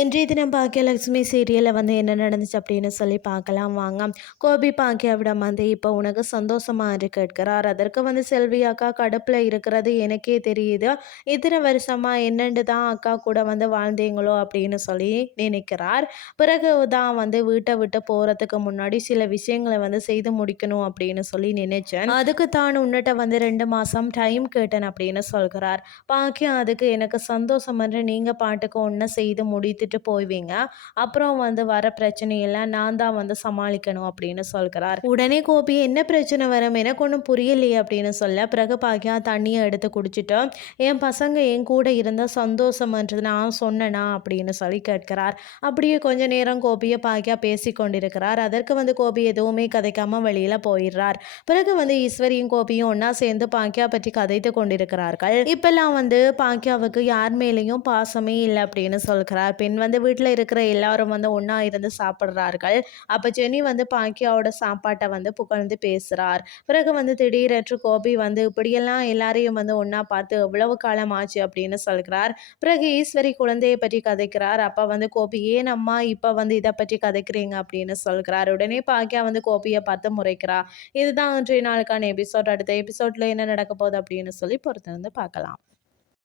இன்றைய தினம் பாக்கியலட்சுமி சீரியலில் வந்து என்ன நடந்துச்சு அப்படின்னு சொல்லி பார்க்கலாம். வாங்க. கோபி பாக்கியாவிடம் வந்து இப்போ உனக்கு சந்தோஷமாக இருக்கு கேட்கிறார். அதற்கு வந்து செல்வி அக்கா கடுப்பில் இருக்கிறது எனக்கே தெரியுது. இத்தனை வருஷமா என்னென்று தான் அக்கா கூட வந்து வாழ்ந்தீங்களோ அப்படின்னு சொல்லி நினைக்கிறார். பிறகு தான் வந்து வீட்டை விட்டு போகிறதுக்கு முன்னாடி சில விஷயங்களை வந்து செய்து முடிக்கணும் அப்படின்னு சொல்லி நினைச்சேன். அதுக்கு தான் உன்னிட்ட வந்து ரெண்டு மாதம் டைம் கேட்டேன் அப்படின்னு சொல்கிறார். பாக்கியம் அதுக்கு எனக்கு சந்தோஷம் என்று நீங்கள் பாட்டுக்கு ஒன்று செய்து முடித்து எடுத்துட்டு போய்வீங்க. அப்புறம் வந்து வர பிரச்சனையெல்லாம் நான் தான் வந்து சமாளிக்கணும் அப்படின்னு சொல்கிறார். உடனே கோபி என்ன பிரச்சனை வரும்? எனக்கு ஒன்றும் புரியலையே அப்படின்னு சொல்ல பிறகு பாக்கியா தண்ணியை எடுத்து குடிச்சிட்டோம். என் பசங்க என் கூட இருந்தால் சந்தோஷம்ன்றது நான் சொன்னனா? அப்படின்னு சொல்லி கேட்கிறார். அப்படியே கொஞ்ச நேரம் கோபியை பாக்கியா பேசி கொண்டிருக்கிறார். அதற்கு வந்து கோபி எதுவுமே கதைக்காமல் வெளியில் போயிடுறார். பிறகு வந்து ஈஸ்வரியும் கோபியும் ஒன்றா சேர்ந்து பாக்கியா பற்றி கதைத்து கொண்டிருக்கிறார்கள். இப்பெல்லாம் வந்து பாக்கியாவுக்கு யார் மேலேயும் பாசமே இல்லை அப்படின்னு சொல்கிறார். பின் வந்து வீட்டில் இருக்கிற எல்லாரும் வந்து ஒன்றா இருந்து சாப்பிட்றார்கள். அப்போ ஜெனி வந்து பாக்கியாவோட சாப்பாட்டை வந்து புகழ்ந்து பேசுகிறார் பிறகு வந்து திடீரென்று கோபி வந்து இப்படியெல்லாம் எல்லாரையும் வந்து ஒன்றா பார்த்து எவ்வளவு காலம் ஆச்சு அப்படின்னு சொல்கிறார். பிறகு ஈஸ்வரி குழந்தையை பற்றி கதைக்கிறார். அப்போ வந்து கோபி ஏன் அம்மா இப்போ வந்து இதை பற்றி கதைக்கிறீங்க? அப்படின்னு சொல்கிறார். உடனே பாக்கியா வந்து கோபியை பார்த்து முறைக்கிறா. இதுதான் இன்றைய நாளுக்கான எபிசோட். அடுத்த எபிசோட்ல என்ன நடக்க போகுது? அப்படின்னு சொல்லி பொறுத்திருந்து பார்க்கலாம்.